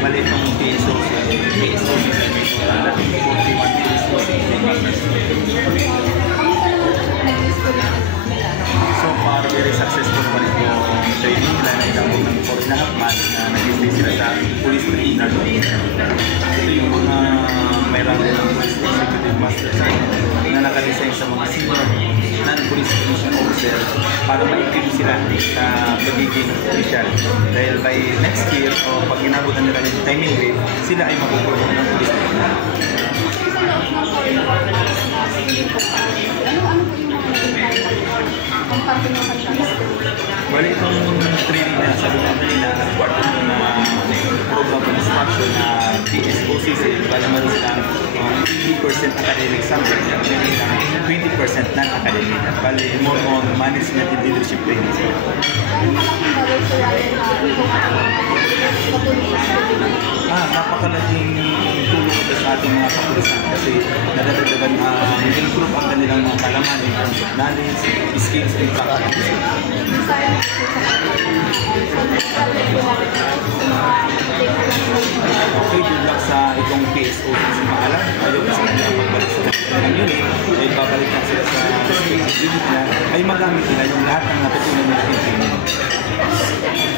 Bali itong PSO season dating 41 PSO so far, very successful naman itong training nila na inabot ng 4.5 months na nag-stay sila sa police trainer. Ito yung mga mayroon din ng police executive master na nakadesign sa mga senior non-police commission officer para ma-equip sila sa pagiging official. Dahil by next year o pag inabutan nila yung timing grade, sila ay mapupunod ng police trainer. Bali itong training na sa loob nila na part na program of instruction na PSOCC, bali meron silang 80% academic subject at 20% non-academic. Bali more on management and leadership training. Napakalaking tulong ito sa ating mga kapulisan kasi nadadagdagan improve ang kanilang mga kalaman in terms of knowledge, skills, and practice. Okay, good luck sa itong PSO sa maalam. Ayaw kasi nila magbalik sa kanilang unit, ay babalik na sila sa respective unit na ay magamit nila yung lahat ng natutunan nila in training.